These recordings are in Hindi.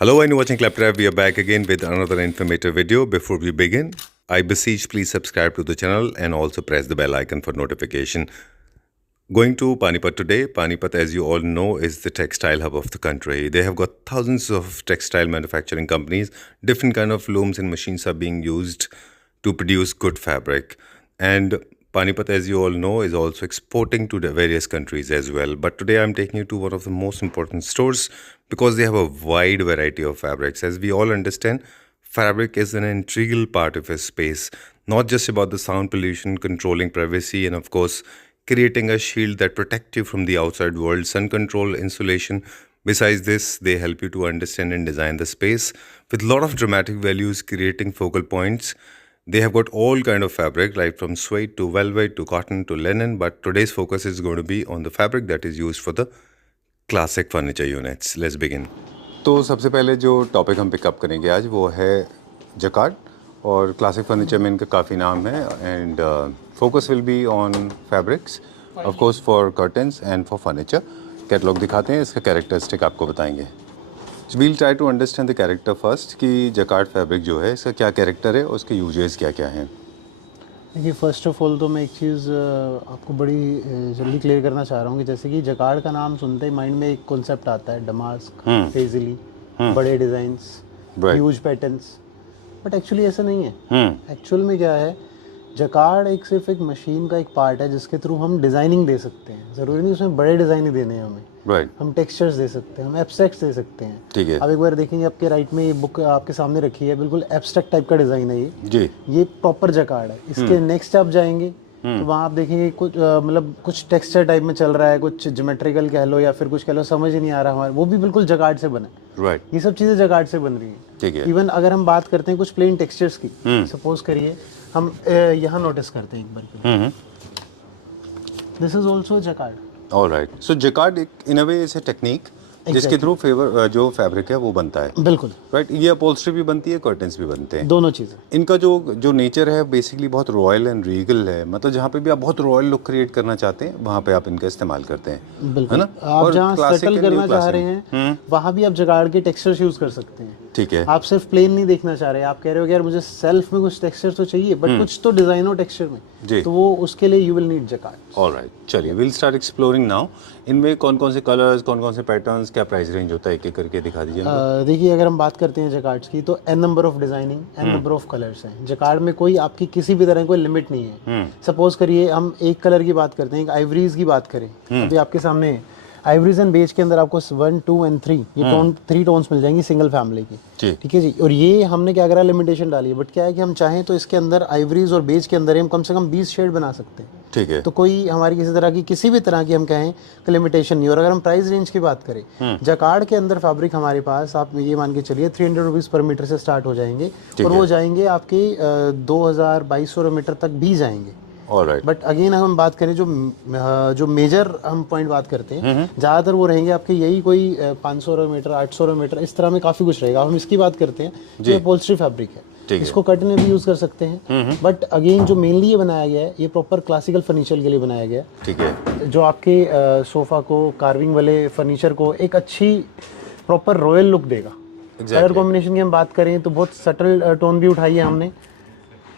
Hello and watching Claptrap. We are back again with another informative video. Before we begin, I beseech please subscribe to the channel and also press the bell icon for notification. Going to Panipat today. Panipat, as you all know, is the textile hub of the country. They have got thousands of textile manufacturing companies. Different kind of looms and machines are being used to produce good fabric. And Panipat, as you all know, is also exporting to the various countries as well. But today I'm taking you to one of the most important stores because they have a wide variety of fabrics. As we all understand, fabric is an integral part of a space, not just about the sound pollution, controlling privacy, and of course, creating a shield that protects you from the outside world, sun control, insulation. Besides this, they help you to understand and design the space with a lot of dramatic values, creating focal points. They have got all kind of fabric, like from suede to velvet to cotton to linen, but today's focus is going to be on the fabric that is used for the classic furniture units. Let's begin. तो सबसे पहले जो टॉपिक हम पिकअप करेंगे आज वो है जकार्ड और क्लासिक फर्नीचर में इनका काफ़ी नाम है and focus will be on fabrics of course for curtains and for furniture. Catalogue दिखाते हैं, इसका कैरेक्टरिस्टिक आपको बताएंगे. We'll try to understand the character first कि जकार्ड फैब्रिक जो है इसका क्या कैरेक्टर है और उसके यूजेस क्या क्या हैं. देखिए, फर्स्ट ऑफ ऑल तो मैं एक चीज़ आपको बड़ी जल्दी क्लियर करना चाह रहा हूँ कि जैसे कि जकार्ड का नाम सुनते ही माइंड में एक कॉन्सेप्ट आता है, डमास्क, पेजली, बड़े designs, huge patterns, but actually ऐसा नहीं है. एक्चुअल में क्या है, जकार्ड एक सिर्फ एक मशीन का एक पार्ट है जिसके थ्रू हम डिज़ाइनिंग दे सकते हैं. ज़रूरी नहीं उसमें बड़े डिज़ाइन ही देने हैं हमें. हम टेक्सचर्स दे सकते हैं, हम एब्स्ट्रैक्ट्स दे सकते हैं. ठीक है. अब एक बार देखेंगे, आपके राइट में ये बुक आपके सामने रखी है, बिल्कुल एब्स्ट्रैक्ट टाइप का डिज़ाइन है ये जी. ये प्रॉपर जकार्ड है. इसके नेक्स्ट आप जाएंगे तो वहाँ आप देखेंगे कुछ मतलब कुछ टेक्सचर टाइप में चल रहा है, कुछ ज्योमेट्रिकल कह लो या फिर कुछ कह लो, समझ ही नहीं आ रहा हमारे, वो भी बिल्कुल जकार्ड से बना है. राइट. ये सब चीज़ें जकार्ड से बन रही है. ठीक है. इवन अगर हम बात करते हैं कुछ प्लेन टेक्सचर्स की, सपोज करिए हम यहाँ नोटिस करते हैं एक बार, this is also jacquard. Alright. So jacquard in a way is a technique जिसके थ्रू जो फैब्रिक है वो बनता है. बिल्कुल. राइट. ये अपहोल्स्ट्री भी बनती है, कर्टन्स भी बनते हैं, दोनों चीज़ें. इनका जो नेचर है बेसिकली बहुत रॉयल एंड रीगल है. मतलब जहाँ पे भी आप बहुत रॉयल लुक क्रिएट करना चाहते हैं वहाँ पे आप इनका इस्तेमाल करते हैं. बिल्कुल. है ना. आप जहाँ सेटल करना चाह रहे हैं वहाँ भी आप जकार्ड के टेक्सचर्स यूज कर सकते हैं. ठीक है. आप सिर्फ प्लेन नहीं देखना चाह रहे, आप कह रहे हो कि यार मुझे सेल्फ में कुछ टेक्सचर तो चाहिए बट कुछ तो डिजाइन हो टेक्सचर में जी. तो वो उसके लिए you will need jacquard. Alright. चलिए, विल स्टार्ट एक्सप्लोरिंग नाउ. इनमें कौन कौन से कलर्स, कौन कौन से पैटर्न्स, क्या प्राइस रेंज होता है, एक एक करके दिखा दीजिए. देखिए, अगर हम बात करते हैं जकार्ड्स की तो n number of designing, n number of colours हैं. जकार्ड में कोई आपकी किसी भी तरह कोई लिमिट नहीं है. सपोज करिए हम एक कलर की बात करते हैं, एक आइवरीज की बात करें, अभी आपके सामने आइवरीज एंड बेज के अंदर आपको 1, 2 एंड 3 ये 3 टोन्स मिल जाएंगी सिंगल फैमिली की. ठीक है जी. और ये हमने क्या करा, लिमिटेशन डाली है, बट क्या है कि हम चाहें तो इसके अंदर आइवरीज और बेज के अंदर हम कम से कम 20 शेड बना सकते हैं. ठीक है. तो कोई हमारी किसी भी तरह की हम कहें कि लिमिटेशन नहीं. और अगर हम प्राइस रेंज की बात करें, जकार्ड के अंदर फैब्रिक हमारे पास आप ये मान के चलिए 300 रुपीज़ पर मीटर से स्टार्ट हो जाएंगे और वो जाएंगे आपके 2000-2200 मीटर तक भी जाएंगे. Alright. बट अगेन हम बात करें जो मेजर हम पॉइंट बात करते हैं, ज़्यादातर वो रहेंगे आपके यही कोई 500 मीटर, 800 मीटर, इस तरह में काफ़ी कुछ रहेगा. हम इसकी बात करते हैं जो अपहोल्स्ट्री फैब्रिक है, इसको कट में भी यूज़ कर सकते हैं. बट अगेन जो मेनली ये बनाया गया है, ये प्रॉपर क्लासिकल फर्नीचर के लिए बनाया गया है. ठीक है. जो आपके सोफ़ा को, कार्विंग वाले फर्नीचर को एक अच्छी प्रॉपर रॉयल लुक देगा. कलर कॉम्बिनेशन की हम बात करें तो बहुत सटल टोन भी उठाई है हमने,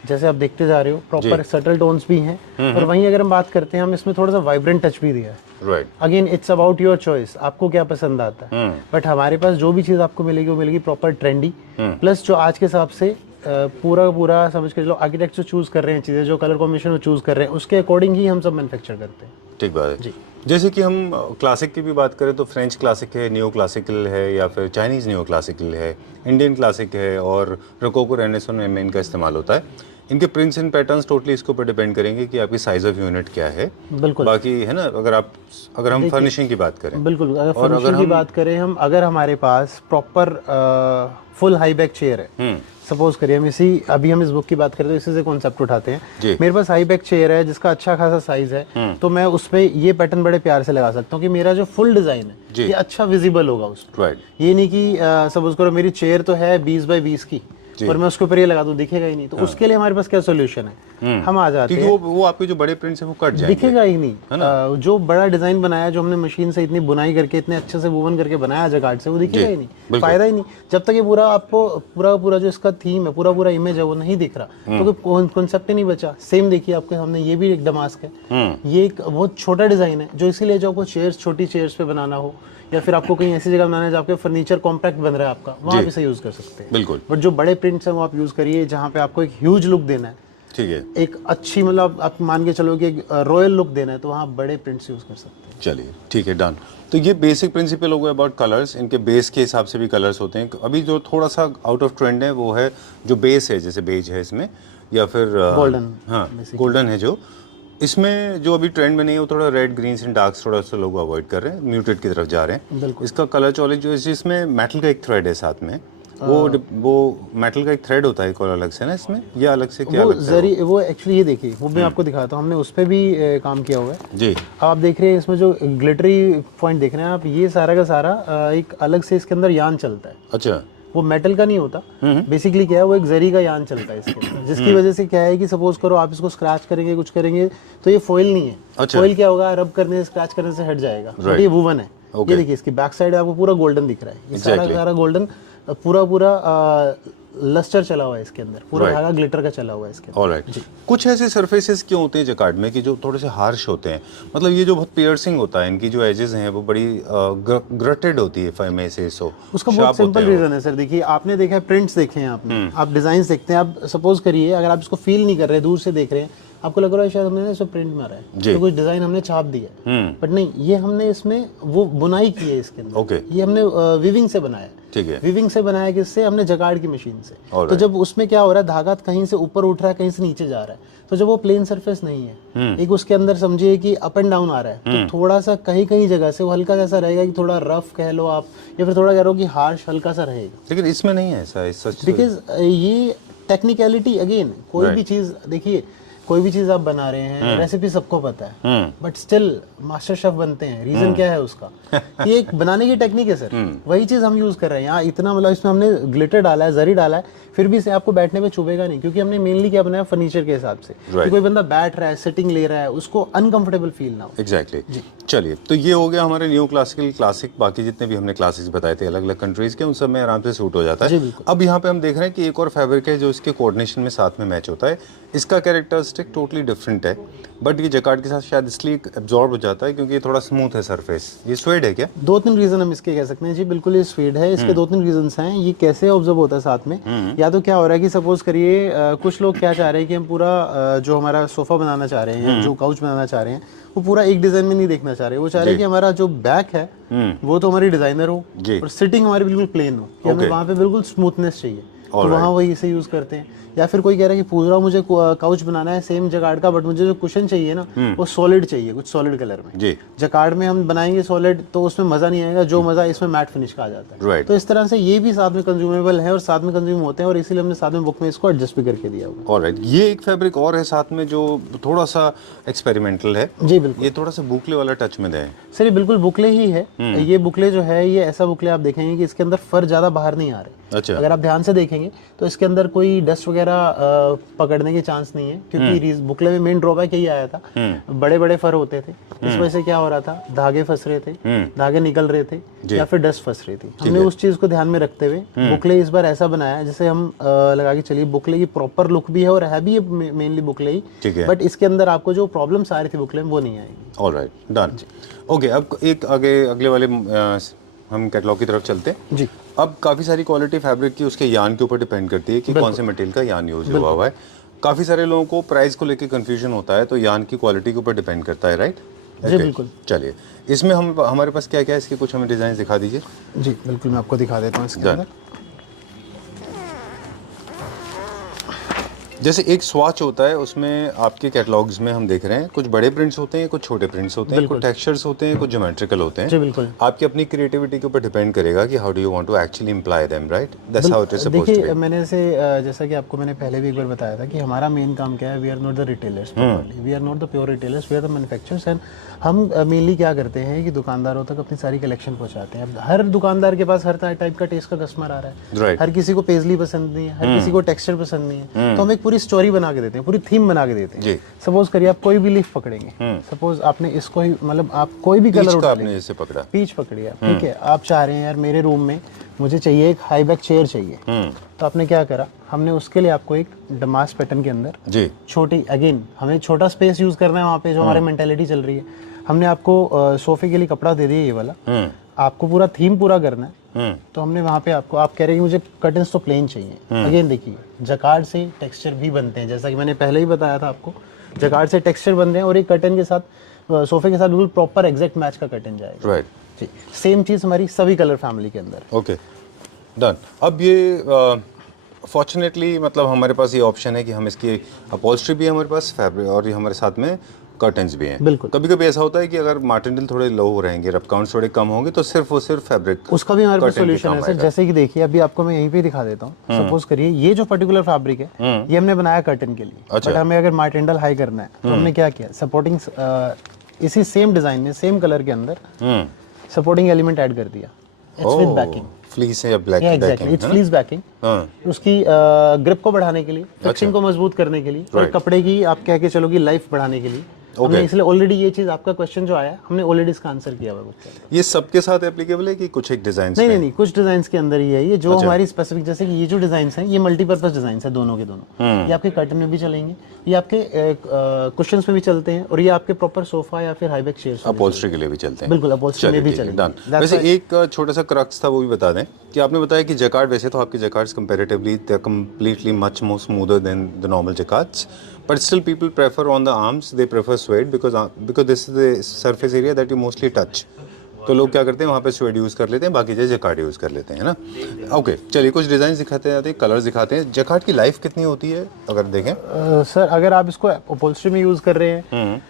जैसे आप देखते जा रहे हो, प्रॉपर सटल टोन्स भी हैं. और वहीं अगर हम बात करते हैं, हम इसमें थोड़ा सा वाइब्रेंट टच भी दिया है. Right. Again it's about your choice, आपको क्या पसंद आता है. बट हमारे पास जो भी चीज़ आपको मिलेगी वो मिलेगी प्रॉपर ट्रेंडी, प्लस जो आज के हिसाब से पूरा समझ के चलो आर्किटेक्चर चूज कर रहे हैं चीज़ें, जो कलर कॉम्बिनेशन चूज कर रहे हैं उसके अकॉर्डिंग ही हम सब मैन्युफैक्चर करते हैं. ठीक बात है जी. जैसे कि हम क्लासिक की भी बात करें तो फ्रेंच क्लासिक है, नियो क्लासिकल है, या फिर चाइनीज़ नियो क्लासिकल है, इंडियन क्लासिक है, और रोकोको रेनेसां में इनका इस्तेमाल होता है. इनके प्रिंट्स एंड पैटर्न्स टोटली इसके ऊपर डिपेंड करेंगे कि आपकी साइज ऑफ यूनिट क्या है. बिल्कुल. बाकी है ना, अगर हम फर्निशिंग की बात करें, बिल्कुल, अगर फर्निशिंग की बात करें हम, अगर हमारे पास proper full high back chair है, सपोज करिए हम इस बुक की बात करें तो इसी से कॉन्सेप्ट उठाते हैं. मेरे पास हाई बैक चेयर है जिसका अच्छा खासा साइज है, तो मैं उस पर ये पैटर्न बड़े प्यार से लगा सकता हूँ कि मेरा जो फुल डिजाइन है ये अच्छा विजिबल होगा उसमें. ये नहीं कि सपोज करो मेरी चेयर तो है 20 बाई 20 की, और मैं उसके ऊपर ये लगा दूं, दिखेगा ही नहीं। तो उसके लिए हमारे पास क्या सोल्यूशन है, हम आ जाते हैं, क्योंकि वो आपके जो बड़े प्रिंट्स हैं वो कट जाएंगे, दिखेगा ही नहीं। जो बड़ा डिजाइन बनाया, जो हमने मशीन से इतनी बुनाई करके इतने अच्छे से वूवन करके बनाया जगाड़ से, वो दिखेगा ही नहीं, फायदा ही नहीं। जब तक ये पूरा आपको पूरा जो इसका थीम है, पूरा इमेज है, वो नहीं दिख रहा तो कोई कॉन्सेप्ट ही नहीं बचा। सेम देखिए आपके सामने, ये भी एक डमास्क है, ये एक बहुत छोटा डिजाइन है, जो इसीलिए जो आपको चेयर्स, छोटी चेयर्स पे बनाना हो, या फिर आपको कहीं ऐसी जगह बनाना है जहाँ पे फर्नीचर कॉम्पैक्ट बन रहा है आपका, वहाँ पे इसे यूज कर सकते हैं। बिल्कुल। बट जो बड़े प्रिंट्स हैं वो आप यूज करिए जहाँ पे आपको एक ह्यूज लुक देना है, ठीक है, एक अच्छी, मतलब आप मान के चलो कि एक रॉयल लुक देना है, तो वहाँ बड़े प्रिंट्स यूज कर सकते हैं। चलिए ठीक है, डन। तो ये बेसिक प्रिंसिपल हो गया अबाउट कलर्स, इनके बेस के हिसाब से भी कलर्स होते हैं। अभी जो थोड़ा सा आउट ऑफ ट्रेंड है वो है जो बेस है, जैसे बेज है इसमें, या फिर गोल्डन, हाँ गोल्डन है जो इसमें, जो अभी ट्रेंड में नहीं है वो थोड़ा रेड, ग्रीन्स एंड डार्क्स थोड़ा सा लोग अवॉइड कर रहे हैं, म्यूटेड की तरफ जा रहे हैं। इसका कलर चॉइस जो है, इसमें मेटल का एक थ्रेड है साथ में, वो मेटल का एक थ्रेड होता है अलग से ना इसमें, ये अलग से क्या वो लगता है? वो एक्चुअली ये देखिए, वो मैं आपको दिखाता हूँ, हमने उस पर भी काम किया हुआ है जी। आप देख रहे हैं इसमें जो ग्लिटरी पॉइंट देख रहे हैं आप, ये सारा का सारा एक अलग से इसके अंदर यान चलता है। अच्छा, वो मेटल का नहीं होता, बेसिकली क्या है, वो एक जरी का यान चलता है इसके अंदर, जिसकी वजह से क्या है कि सपोज करो आप इसको स्क्रैच करेंगे, कुछ करेंगे, तो ये फॉइल नहीं है। अच्छा। फॉइल क्या होगा, रब करने से, स्क्रैच करने से हट जाएगा, बट ये वूवन है। ये देखिए इसकी बैक साइड आपको पूरा गोल्डन दिख रहा है, ये सारा गोल्डन, पूरा लस्टर चला हुआ है इसके अंदर, पूरा धागा ग्लिटर का चला हुआ है इसके अंदर। ऑलराइट। कुछ ऐसे सरफेसेस क्यों होते हैं जकार्ड में कि जो थोड़े से हार्श होते हैं, मतलब ये जो बहुत पियर्सिंग होता है, इनकी जो एजेस हैं वो बड़ी ग्रटेड होती है, इफ आई मे से सो। उसका बहुत सिंपल रीजन है सर, देखिए आपने देखा है, प्रिंट्स देखे हैं आपने, आप डिजाइन देखते हैं, आप सपोज करिए अगर आप इसको फील नहीं कर रहे, दूर से देख रहे हैं, आपको लग रहा है शायद हमने इसमें प्रिंट मारा है, तो कुछ डिजाइन हमने छाप दिया है, बट नहीं, ये हमने इसमें वो बुनाई की है इसके अंदर, ये हमने वीविंग से बनाया है। ठीक है, वीविंग से बनाया किससे, हमने जगाड़ की मशीन से। तो जब उसमें क्या हो रहा है, धागा कहीं से ऊपर उठ रहा है, कहीं से नीचे जा रहा है, तो जब वो प्लेन सरफेस नहीं है, एक उसके अंदर समझिए कि अप एंड डाउन आ रहा है, तो थोड़ा सा कहीं जगह से वो हल्का जैसा रहेगा कि थोड़ा रफ कह लो आप, या फिर थोड़ा कह लो कि हार्श हल्का सा रहेगा। लेकिन इसमें नहीं है ऐसा, बिकॉज ये टेक्निकलिटी, अगेन कोई भी चीज देखिए, कोई भी चीज आप बना रहे हैं, रेसिपी सबको पता है, बट स्टिल मास्टर शेफ बनते हैं, रीजन क्या है उसका, ये एक बनाने की टेक्निक है सर, वही चीज हम यूज कर रहे हैं यहाँ। इतना मतलब इसमें हमने ग्लिटर डाला है, जरी डाला है, फिर भी इसे आपको बैठने में चुभेगा नहीं, क्योंकि हमने मेनली क्या बनाया फर्नीचर के हिसाब से, कि कोई बंदा बैठ रहा है, सिटिंग ले रहा है, उसको अनकंफर्टेबल फील ना हो। एग्जैक्टली। चलिए, तो ये हो गया हमारे न्यू क्लासिकल, क्लासिक, बाकी जितने भी हमने क्लासिक्स बताए थे अलग अलग कंट्रीज के, उन सब में आराम से सूट हो जाता है। अब यहाँ पे हम देख रहे हैं कि एक और फैब्रिक है जो इसके कोऑर्डिनेशन में साथ में मैच होता है, इसका कैरेक्टरिस्टिक टोटली डिफरेंट है, बट ये जकार्ड के साथ शायद इसलिए एब्जॉर्ब हो जाता है क्योंकि ये थोड़ा स्मूथ है सरफेस। ये स्वेड है क्या? 2-3 रीजन हम इसके कह सकते हैं जी, बिल्कुल ये स्वेड है। इसके 2-3 रीजंस हैं। ये कैसे ऑब्जर्व होता है साथ में, या तो क्या हो रहा है कि सपोज करिए कुछ लोग क्या चाह रहे हैं कि हम पूरा जो हमारा सोफा बनाना चाह रहे हैं, जो काउच बनाना चाह रहे हैं, वो पूरा एक डिजाइन में नहीं देखना चाह रहे, वो चाह रहे हैं कि हमारा जो बैक है वो तो हमारी डिजाइनर हो और सिटिंग हमारी बिल्कुल प्लेन हो, कि हमें वहाँ पे बिल्कुल स्मूथनेस चाहिए, तो वहाँ वही इसे यूज करते हैं। या फिर कोई कह रहा है कि पूरा मुझे काउच बनाना है सेम जकार्ड का, बट मुझे जो कुशन चाहिए ना वो सॉलिड चाहिए, कुछ सॉलिड कलर में। जी। जकार्ड में हम बनाएंगे सॉलिड तो उसमें मजा नहीं आएगा, जो मजा इसमें मैट फिनिश का आ जाता है। तो इस तरह से ये भी साथ में कंज्यूमेबल है और साथ में कंज्यूम होते हैं, और इसीलिए हमने साथ में बुक में इसको एडजस्ट भी करके दिया हुआ। ऑलराइट। ये एक फैब्रिक और है साथ में जो थोड़ा सा एक्सपेरिमेंटल है। जी बिल्कुल, ये थोड़ा सा बुकले वाला टच में है सर। ये बिल्कुल बुकले ही है। ये बुकले जो है, ये ऐसा बुकले आप देखेंगे कि इसके अंदर फर ज्यादा बाहर नहीं आ रहे। अच्छा। अगर आप ध्यान से देखेंगे तो इसके अंदर कोई डस्ट वगैरह पकड़ने के चांस नहीं है, क्योंकि बुकले में मेन ड्रॉबैक यही आया था, बड़े बड़े फर होते थे, इस वजह से क्या हो रहा था, धागे फंस रहे थे, धागे निकल रहे थे, या फिर डस्ट फंस रही थी। हमने उस चीज को ध्यान में रखते हुए बुकले इस बार ऐसा बनाया जैसे हम लगा के चलिए बुकले की प्रॉपर लुक भी है, और है भी मेनली बुकले ही, बट इसके अंदर आपको जो प्रॉब्लम्स आ रही थी बुकले में वो नहीं आएगी। Alright, done. ओके, अब एक अगले वाले हम कैटलॉग की तरफ चलते हैं जी। अब काफ़ी सारी क्वालिटी फैब्रिक की उसके यान के ऊपर डिपेंड करती है कि कौन से मटेरियल का यान यूज हुआ है। काफ़ी सारे लोगों को प्राइस को लेकर कंफ्यूजन होता है, तो यान की क्वालिटी के ऊपर डिपेंड करता है, राइट? जी बिल्कुल। चलिए, इसमें हमारे पास क्या क्या है, इसके कुछ हमें डिज़ाइन दिखा दीजिए। जी बिल्कुल, मैं आपको दिखा देता हूँ इसके अंदर। जैसे एक स्वाच होता है, उसमें आपके कैटलॉग्स में हम देख रहे हैं कुछ बड़े प्रिंट्स होते हैं, कुछ छोटे प्रिंट्स होते हैं, कुछ टेक्सचर्स होते हैं, कुछ ज्योमेट्रिकल होते जी हैं। बिल्कुल। आपकी अपनी क्रिएटिविटी के ऊपर डिपेंड करेगा कि how do you want to actually employ them, right? That's how it is supposed to देखिए बी। मैंने से जैसा कि आपको मैंने पहले भी एक बार बताया था कि हमारा मेन काम क्या है, we are not the retailers, we are not the pure retailers, we are the manufacturers. And हम मेनली क्या करते हैं कि दुकानदारों तक अपनी सारी कलेक्शन पहुंचाते हैं। अब हर दुकानदार के पास हर टाइप का टेस्ट का कस्टमर आ रहा है, राइट। हर किसी को पेजली पसंद नहीं है, हर किसी को टेक्सचर पसंद नहीं है, तो हम एक पूरी स्टोरी बना के देते हैं, पूरी थीम बना के देते हैं। सपोज करिए आप कोई भी लीफ पकड़ेंगे, सपोज आपने इसको ही मतलब आप कोई भी कलर उठा आपने जैसे पकड़ा, पीच पकड़ी है, ठीक है, आप चाह रहे हैं यार मेरे रूम में मुझे चाहिए एक हाई बैक चेयर चाहिए, तो आपने क्या करा, हमने उसके लिए आपको एक डमास पैटर्न के अंदर जी छोटी, अगेन हमें छोटा स्पेस यूज करना है वहाँ पे जो हमारी मेंटेलिटी चल रही है, हमने आपको सोफे के लिए कपड़ा दे दिया ये वाला, आपको पूरा थीम पूरा करना है, तो हमने वहाँ पे आपको, आप कह रहे हैं कि मुझे कर्टन्स तो प्लेन चाहिए, अगेन देखिए जकार्ड से टेक्सचर भी बनते हैं, जैसा कि मैंने पहले ही बताया था आपको, जकार्ड से टेक्सचर बन रहे हैं और एक कर्टन के साथ सोफे के साथ बिल्कुल प्रॉपर एग्जैक्ट मैच का कर्टन जाएगा, राइट जी। सेम चीज़ हमारी सभी कलर फैमिली के अंदर। Okay done. अब ये फॉर्चुनेटली मतलब हमारे पास ये ऑप्शन है कि हम इसकी अपॉल्स्ट्री भी है हमारे पास, फैब्रिक, और ये हमारे साथ में कर्टन्स भी हैं। बिल्कुल। कभी कभी ऐसा होता है कि अगर मार्टिनल थोड़े लो रहेंगे, रफ काउंट्स थोड़े कम होंगे, तो सिर्फ फैब्रिक, उसका भी हमारे पास सोल्यूशन है सर। जैसे कि देखिए अभी आपको मैं यहीं पे दिखा देता हूँ, सपोज करिए ये जो पर्टिकुलर फैब्रिक है ये हमने बनाया कर्टन के लिए, बट हमें अगर मार्टिनल हाई करना है तो हमने क्या किया, सपोर्टिंग इसी सेम डिजाइन में सेम कलर के अंदर सपोर्टिंग एलिमेंट ऐड कर दिया, इट्स विद बैकिंग, फ्लीस है या black exactly, it's fleece banking, उसकी ग्रिप को बढ़ाने के लिए, फिक्सिंग को मजबूत करने के लिए, और कपड़े की आप कह के चलो कि लाइफ बढ़ाने के लिए हमने, इसलिए ऑलरेडी ये चीज, आपका क्वेश्चन जो आया हमने ऑलरेडी इसका आंसर किया हुआ है। ये सबके साथ एप्लीकेबल है कि कुछ एक डिजाइन? नहीं, कुछ डिजाइन के अंदर ही है ये जो हमारी स्पेसिफिक, जैसे कि ये जो डिजाइन हैं ये मल्टीपर्पज डिजाइन है दोनों के दोनों, ये आपके कर्टन में भी चलेंगे, ये आपके कुशन्स में भी चलते हैं, और ये आपके प्रॉपर सोफा या फिर हाई बैक चेयर्स अपॉल्स्ट्री के लिए भी चलते हैं। बिल्कुल अपॉल्स्ट्री में भी चलेंगे। वैसे एक छोटा सा क्रक्स था, वो भी बता दें कि आपने बताया कि जैकार्ड, वैसे तो आपके jacquards comparatively they are completely much more smoother than the normal jacquards, but still people prefer on the arms, they prefer suede because this is the surface area that you mostly touch, तो लोग क्या करते हैं वहाँ पे suede यूज़ कर लेते हैं, बाकी जैसे जैकार्ड यूज़ कर लेते हैं, है ना? ओके चलिए कुछ डिज़ाइन दिखाते हैं, कलर्स दिखाते हैं। जैकार्ड की लाइफ कितनी होती है अगर देखें? सर अगर आप इसको अपॉल्स्ट्री में यूज़ कर रहे हैं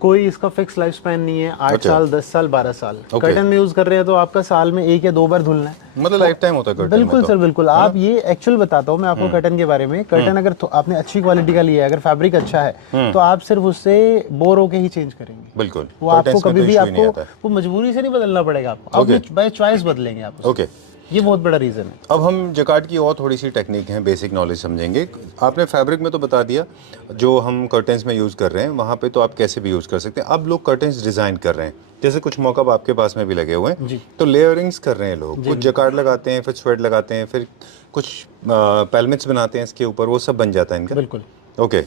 कोई इसका फिक्स लाइफ स्पैन नहीं है, 8 साल 10 साल 12 साल। कर्टन में यूज कर रहे हैं तो आपका साल में 1 या 2 बार धुलना है, मतलब लाइफ टाइम होता है कर्टन में। बिल्कुल सर बिल्कुल। आप ये एक्चुअल बताता हूँ मैं आपको कर्टन के बारे में। कर्टन अगर आपने अच्छी क्वालिटी का लिया है, अगर फैब्रिक अच्छा है तो आप सिर्फ उससे बोर होके ही चेंज करेंगे। बिल्कुल, वो आपको कभी भी आपको वो मजबूरी से नहीं बदलना पड़ेगा, आपको बाय चॉइस बदलेंगे आप। ओके, ये बहुत बड़ा रीज़न है। अब हम जैकार्ड की और थोड़ी सी टेक्निक है, बेसिक नॉलेज समझेंगे। आपने फैब्रिक में तो बता दिया, जो हम कर्टन्स में यूज़ कर रहे हैं वहाँ पे तो आप कैसे भी यूज़ कर सकते हैं। अब लोग कर्टन्स डिज़ाइन कर रहे हैं, जैसे कुछ मॉकअप आपके पास में भी लगे हुए हैं, तो लेयरिंग्स कर रहे हैं लोग, कुछ जैकार्ड लगाते हैं, फिर स्वेड लगाते हैं, फिर कुछ पैलमेट्स बनाते हैं इसके ऊपर, वो सब बन जाता है इनका। बिल्कुल ओके,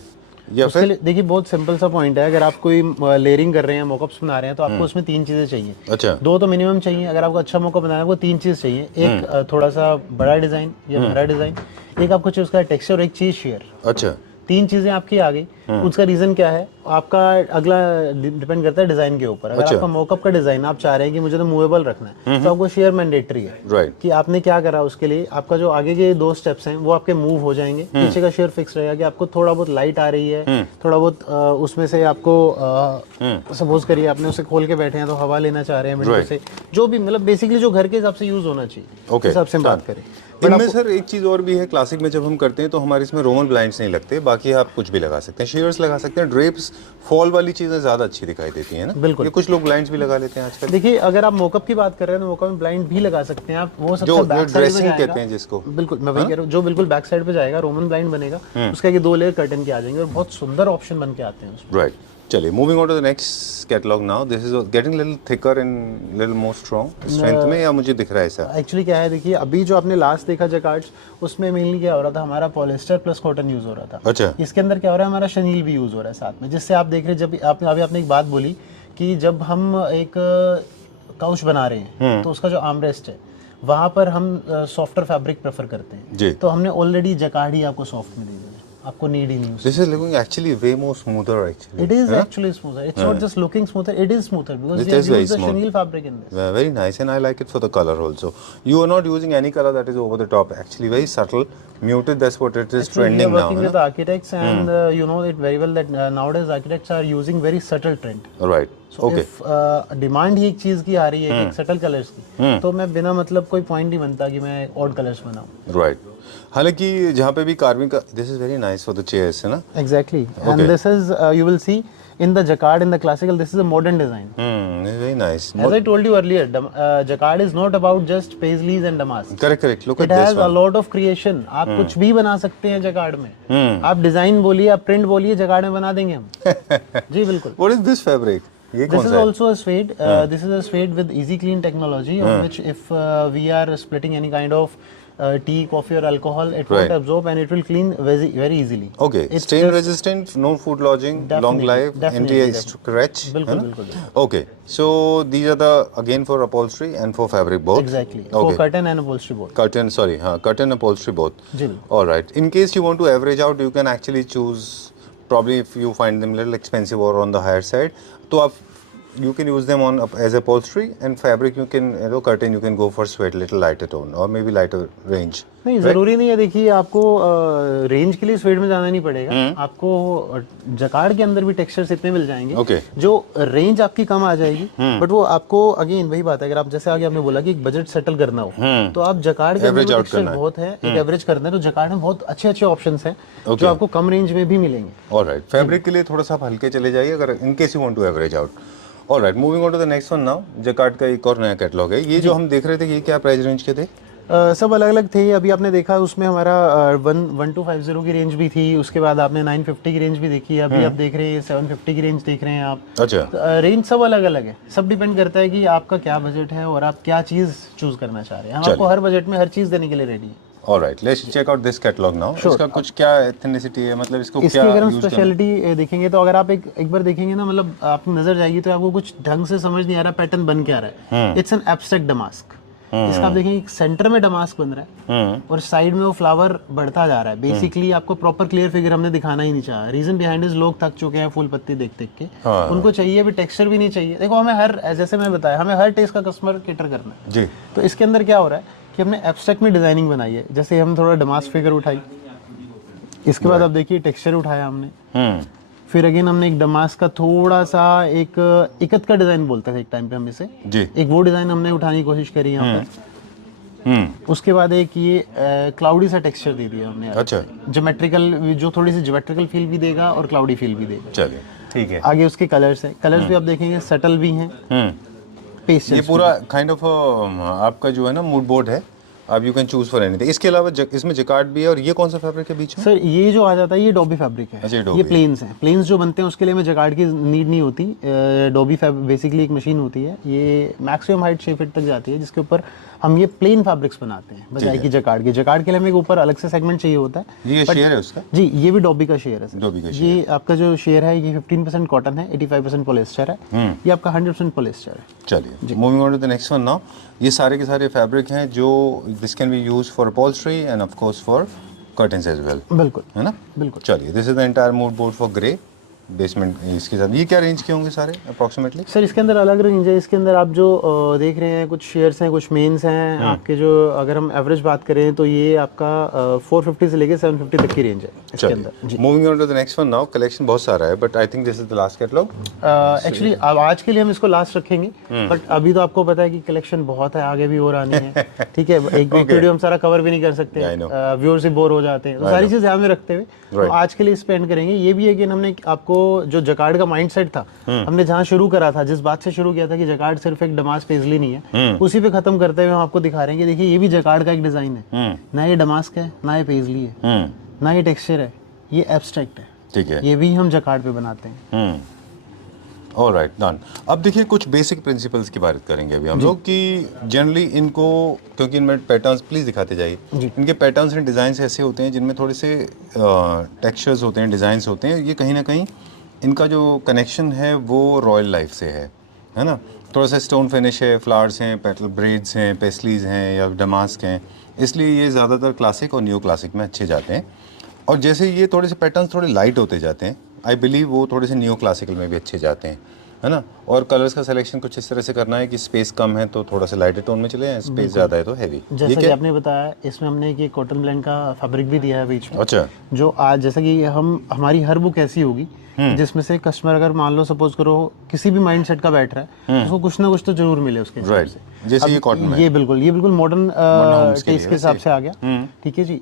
या फिर देखिए बहुत सिंपल सा पॉइंट है। अगर आप कोई लेयरिंग कर रहे हैं, मॉकअप्स बना रहे हैं, तो आपको उसमें 3 चीजें चाहिए। अच्छा, 2 तो मिनिमम चाहिए। अगर आपको अच्छा मॉकअप बनाना है वो 3 चीज चाहिए। एक थोड़ा सा बड़ा डिजाइन या बड़ा डिजाइन, एक आपको चाहिए उसका टेक्सचर, और एक चीज शेयर। अच्छा, 3 चीजें आपकी आ गई। उसका रीजन क्या है आपका अगला डिपेंड करता है डिजाइन के ऊपर। अगर आपका मॉकअप का डिजाइन आप चाह रहे हैं कि मुझे तो मूवेबल रखना है, तो आपको शेयर मैंडेटरी है, राइट, कि आपने क्या करा उसके लिए। आपका जो आगे के 2 स्टेप्स हैं वो आपके मूव हो जाएंगे। पीछे का शेयर फिक्स रहेगा कि आपको थोड़ा बहुत लाइट आ रही है, थोड़ा बहुत उसमें से आपको सपोज करिए आपने उसे खोल के बैठे हैं तो हवा लेना चाह रहे हैं विंडो से, जो भी मतलब बेसिकली जो घर के हिसाब से यूज होना चाहिए, उस हिसाब से बात करें। इनमें सर एक चीज़ और भी है, क्लासिक में जब हम करते हैं तो हमारे इसमें रोमन ब्लाइंड्स नहीं लगते, बाकी आप कुछ भी लगा सकते हैं, शेयर्स लगा सकते हैं, ड्रेप्स, फॉल वाली चीज़ें ज़्यादा अच्छी दिखाई देती हैं ना। बिल्कुल, ये कुछ लोग ब्लाइंड्स भी लगा लेते हैं आजकल। देखिए अगर आप मॉकअप की बात कर रहे हैं तो मॉकअप में ब्लाइंड भी लगा सकते हैं आप। वो सबसे बैक साइड में जाएगा, कहते हैं जिसको, बिल्कुल मैं वही कह रहा हूँ, जो बिल्कुल बैक साइड पे जाएगा रोमन ब्लाइंड बनेगा, उसका ये 2 लेयर कर्टन के आ जाएंगे और बहुत सुंदर ऑप्शन बन के आते हैं उसमें। राइट, चलिए moving on to the next catalogue now. This is getting little thicker and little more strong strength में, या मुझे दिख रहा है ऐसा? एक्चुअली क्या है, देखिए अभी जो आपने लास्ट देखा जैकार्ड्स, उसमें मेनली क्या हो रहा था, हमारा पॉलिएस्टर प्लस कॉटन यूज हो रहा था। अच्छा, इसके अंदर क्या हो रहा है, हमारा शनील भी यूज हो रहा है साथ में, जिससे आप देख रहे हैं जब आपने एक बात बोली कि जब हम एक काउच बना रहे हैं तो उसका जो आर्मरेस्ट है वहाँ पर हम सॉफ्टर फैब्रिक प्रेफर करते हैं, तो हमने ऑलरेडी जैकार्ड ही आपको सॉफ्ट में दे दिया। आपको नीड ही नहीं। This is looking actually way more smoother actually. It is actually smoother. It's not just looking smoother. It is smoother because It we have is very used the smooth. chenille fabric in this. Very nice, and I like it for the color also. You are not using any color that is over the top. Actually, very subtle, muted. That's what it is Actually, we are trending now. working है with architects, and you know it very well that nowadays architects are using very subtle trend. ना? Right. So Okay. if demand ही एक चीज की आ रही है कि subtle colors की, तो मैं बिना मतलब कोई point नहीं बनता कि मैं odd colors बनाऊं. Right. हालांकि जहाँ पे भी कार्विंग का, this is very nice for the chairs, है ना? Exactly. And this is you will see in the jacquard, in the classical, this is a modern design. This is very nice. As I told you earlier, jacquard is not about just paisleys and damask. Correct. Look It at this has a one. lot of creation. आप कुछ भी बना सकते हैं जकार्ड में. आप डिजाइन बोलिए, आप प्रिंट बोलिए, जकार्ड में बना देंगे हम. जी बिल्कुल. What is this fabric? ये This कौन is सा है? also a suede. This is a suede with easy clean technology, on which if we are splitting any kind of tea, coffee or alcohol, it Right. won't absorb and it will clean very easily. Okay. It's Stain just- resistant, no food lodging, long Definitely, life, definitely, anti-scratch. बिल्कुल है ना? बिल्कुल. Okay. So these are the again for upholstery and for fabric both. Exactly. For Okay. curtain and upholstery both. Curtain, sorry, curtain upholstery both. Ji. All right. In case you want to average out, you can actually choose. Probably if you find them a little expensive or on the higher side, तो आप you can use them on as upholstery, and fabric you can, you know, curtain you can go for sweat, little lighter tone or maybe lighter range. नहीं जरूरी नहीं है. देखिए आपको रेंज के लिए स्वेड में जाना नहीं पड़ेगा. आपको जकार्ड के अंदर भी टेक्सचर्स इतने मिल जाएंगे Okay. जो रेंज आपकी कम आ जाएगी, बट वो आपको अगेन वही बात है, अगर आप जैसे आगे आपने बोला कि एक बजट सेटल करना हो, तो आप जकार्ड के अंदर Average out टेक्सचर करना है. बहुत है, एक एवरेज करना है, तो जकार्ड में बहुत अच्छे ऑप्शंस हैं जो आपको कम रेंज में भी मिलेंगे. All right. Fabric के लिए थोड़ा सा आप हल्के चले जाइए अगर in case you want to average out. All right. Moving on to the next one now. Jacquard का एक और नया कैटलॉग है. ये जो हम देख रहे थे ये क्या प्राइस रेंज के थे? सब अलग अलग थे. अभी आपने देखा उसमें हमारा 1250 की रेंज भी थी, उसके बाद आपने 950 की रेंज भी देखी, अभी आप देख रहे हैं 750 की रेंज देख रहे हैं आप. अच्छा. रेंज सब अलग अलग है. सब डिपेंड करता है कि आपका क्या बजट है और आप क्या चीज़ चूज करना चाह रहे हैं. हम आपको हर बजट में हर चीज़ देने के लिए रेडी है. All right. Let's check out this catalog now. इसका कुछ क्या एथनिसिटी है, मतलब इसको इसकी क्या अगर हम यूज करना है? स्पेशलिटी देखेंगे तो अगर आप एक बार देखेंगे ना, मतलब आपकी नजर जाएगी तो आपको कुछ ढंग से समझ नहीं आ रहा पैटर्न बन क्या रहा है. It's an abstract damask. इसका आप देखेंगे सेंटर में डमास्क बन रहा है और साइड में वो फ्लावर बढ़ता जा रहा है. बेसिकली आपको प्रॉपर क्लियर फिगर हमने दिखाना ही नहीं चाहा. रीजन बिहाइंड इज लोग थक चुके हैं फूल पत्ती देख देख के. उनको चाहिए भी टेक्सचर भी नहीं चाहिए. देखो हमें हर, जैसे मैं बताया, हमें हर टेस्ट का कस्टमर केटर करना है जी. तो इसके अंदर क्या हो रहा है कि हमने एब्स्ट्रैक्ट में डिजाइनिंग बनाई है. जैसे हम थोड़ा डमास्क फिगर उठाई, इसके बाद आप देखिए टेक्सचर उठाया हमने, फिर अगेन हमने एक डमास्क का थोड़ा सा एक इकत का डिजाइन बोलते थे एक टाइम पे हम इसे, जी. एक वो डिजाइन हमने उठाने की कोशिश करी यहाँ पे. उसके बाद एक ये क्लाउडी सा टेक्सचर दे दिया हमने. अच्छा. ज्योमेट्रिकल, जो थोड़ी सी ज्योमेट्रिकल फील भी देगा और क्लाउडी फील भी देगा. चलिए ठीक है. आगे उसके कलर्स हैं. कलर्स भी आप देखेंगे सटल भी हैं, पेस्टल. ये पूरा काइंड ऑफ आपका जो है ना मूड बोर्ड है. आप you can choose for anything. इसके अलावा इसमें जकार्ड भी है. और ये कौन सा फैब्रिक है बीच में? सर ये जो आ जाता है ये डॉबी फैब्रिक है. अच्छा, ये डॉबी. प्लेन्स हैं. प्लेन्स जो बनते हैं उसके लिए हमें जकार्ड की नीड नहीं होती. डॉबी बेसिकली एक मशीन होती है, ये मैक्सिमम हाइट 6 फीट तक जाती है, जिसके ऊपर हम ये प्लेन फैब्रिक्स बनाते हैं बजाय कि जकार्ड के. जकार्ड के लिए हमें एक ऊपर अलग से सेगमेंट चाहिए होता है. ये शेयर है उसका? जी ये भी डॉबी का शेयर है सर. डॉबी का ये आपका जो शेयर है ये 15% कॉटन है, 85% पॉलिएस्टर है. ये आपका 100% पॉलिएस्टर है. चलिए moving on to the next one now. ये सारे के सारे फैब्रिक हैं जो this can be use for upholstery and of course for curtains as well. बिल्कुल है ना? बिल्कुल. चलिए this is the entire mood board for grey basement. इसके साथ ये क्या रेंज के होंगे सारे अप्रोक्सीमेटली? सर इसके अंदर अलग रेंज है. इसके अंदर आप जो देख रहे हैं कुछ शेयर्स हैं, कुछ मेंस हैं आपके. जो अगर हम एवरेज बात करें तो ये आपका 450 से लेके 750 तक की रेंज है इसके अंदर. जी. Moving on to the next one now. Collection बहुत सारा है but I think this is the last catalogue. Actually अब आज के लिए हम इसको लास्ट रखेंगे, बट अभी तो आपको पता है कि कलेक्शन बहुत है, आगे भी और आनी है. ठीक है, एक वीडियो हम सारा कवर भी नहीं कर सकते, व्यूअर्स भी बोर हो जाते हैं. तो सारी चीज़ ध्यान में रखते हुए तो आज के लिए स्पेंड करेंगे. ये भी है कि हमने आपको जो जकार्ड का माइंडसेट था, हमने जहां शुरू करा था, जिस बात से शुरू किया था कि जकार्ड सिर्फ एक डमास्क पेजली नहीं है, उसी पे खत्म करते हुए हम आपको दिखा रहे हैं कि देखिए ये भी जकार्ड का एक डिजाइन है. ना ये डमास्क है, ना ये पेजली है, ना ये टेक्सचर है, ये एब्स्ट्रैक्ट है. ठीक है. ये भी हम जकार्ड पे बनाते हैं. Alright done. अब देखिए कुछ बेसिक प्रिंसिपल्स की बात करेंगे अभी हम लोग कि जनरली इनको, क्योंकि इनमें पैटर्न्स प्लीज़ दिखाते जाइए. इनके पैटर्न्स एंड डिज़ाइंस ऐसे होते हैं जिनमें थोड़े से टेक्सचर्स होते हैं, डिज़ाइंस होते हैं. ये कहीं ना कहीं इनका जो कनेक्शन है वो रॉयल लाइफ से है ना. थोड़ा सा स्टोन फिनिश है, फ्लावर्स हैं, पेटल ब्रेड्स हैं, पेस्लीज हैं या डमास्क हैं, इसलिए ये ज़्यादातर क्लासिक और न्यू क्लासिक में अच्छे जाते हैं। और जैसे ये थोड़े से पैटर्न्स थोड़े लाइट होते जाते हैं, आई बिलीव वो थोड़े से न्यू क्लासिकल में भी अच्छे जाते हैं, है ना। और कलर्स का सिलेक्शन कुछ इस तरह से करना है कि स्पेस कम है तो थोड़ा सा लाइटर टोन में चले जाएं, स्पेस ज़्यादा है तो हैवी। जैसा कि आपने बताया, इसमें हमने एक कॉटन ब्लेंड का फैब्रिक भी दिया है बीच में। अच्छा। जो आज जैसा कि हमारी हर बुक ऐसी होगी जिसमें से कस्टमर अगर मान लो सपोज करो किसी भी माइंड सेट का बैठ रहा है, उसको कुछ ना कुछ तो जरूर मिले उसके हिसाब से। जैसे ये कॉटन में, ये बिल्कुल मॉडर्न टेस्ट के हिसाब से आ गया। ठीक है जी।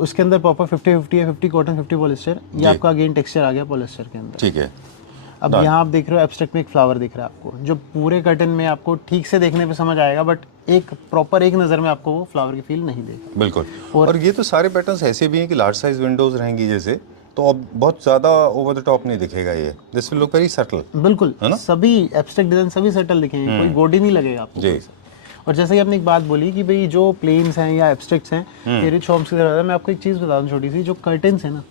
उसके अंदर प्रॉपर 50-50 है, 50 कॉटन 50 पॉलिस्टर। ये आपका अगेन टेक्सचर आ गया पॉलिस्टर के अंदर। ठीक है। अब यहाँ आप देख रहे हो एब्स्ट्रैक्ट में एक फ्लावर दिख रहा है आपको, जो पूरे कर्टन में आपको ठीक से देखने पे समझ आएगा, बट एक प्रॉपर एक नज़र में आपको वो फ्लावर की फील नहीं देगा। बिल्कुल। और ये तो सारे पैटर्न्स ऐसे भी हैं कि लार्ज साइज विंडोज रहेंगी जैसे, तो अब बहुत ज़्यादा ओवर द टॉप नहीं दिखेगा ये। This will look very subtle. बिल्कुल, सभी एब्स्ट्रैक्ट डिजाइन सभी सटल दिखेंगे, कोई गोडी नहीं लगेगा आपको जी। और जैसे कि आपने एक बात बोली कि भाई जो प्लेन्स हैं या एब्स्ट्रैक्ट्स हैं ये रिच होम्स की तरफ, मैं आपको एक चीज़ बता दूं छोटी सी, जो कर्टन्स है ना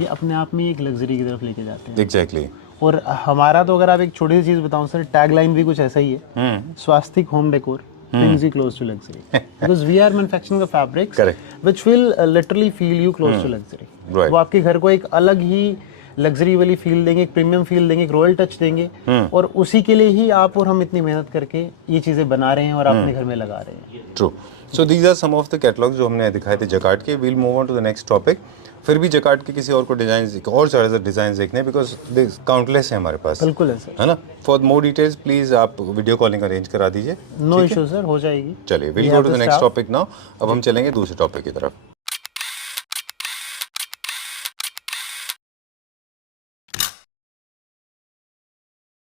ये अपने आप में एक लग्जरी की तरफ लेके जाते हैं। एग्जैक्टली। और हमारा तो अगर आप एक छोटी सी चीज़ बताऊं सर, टैग लाइन भी कुछ ऐसा ही है, Swastik home decor brings you close to luxury because we are manufacturing the fabrics which will literally feel you close to luxury। वो आपके घर को एक अलग ही लग्जरी वाली फील देंगे, एक प्रीमियम फील देंगे, एक रॉयल टच देंगे, और उसी के लिए ही आप और हम इतनी मेहनत करके ये चीज़ें बना रहे हैं और अपने घर में लगा रहे हैं। True. So these are some of the catalogues जो हमने दिखाए थे जकार्ड के। We'll move on to the next topic. फिर भी जकार्ड के किसी और को डिजाइन और ज़्यादा डिजाइन देखने, बिकॉज काउंटलेस है हमारे पास। बिल्कुल है सर, है ना। फॉर मोर डिटेल्स प्लीज आप वीडियो कॉलिंग अरेंज करा दीजिए। नो इशू सर, हो जाएगी। चलिए will go to the next topic now. अब हम चलेंगे दूसरे टॉपिक की तरफ।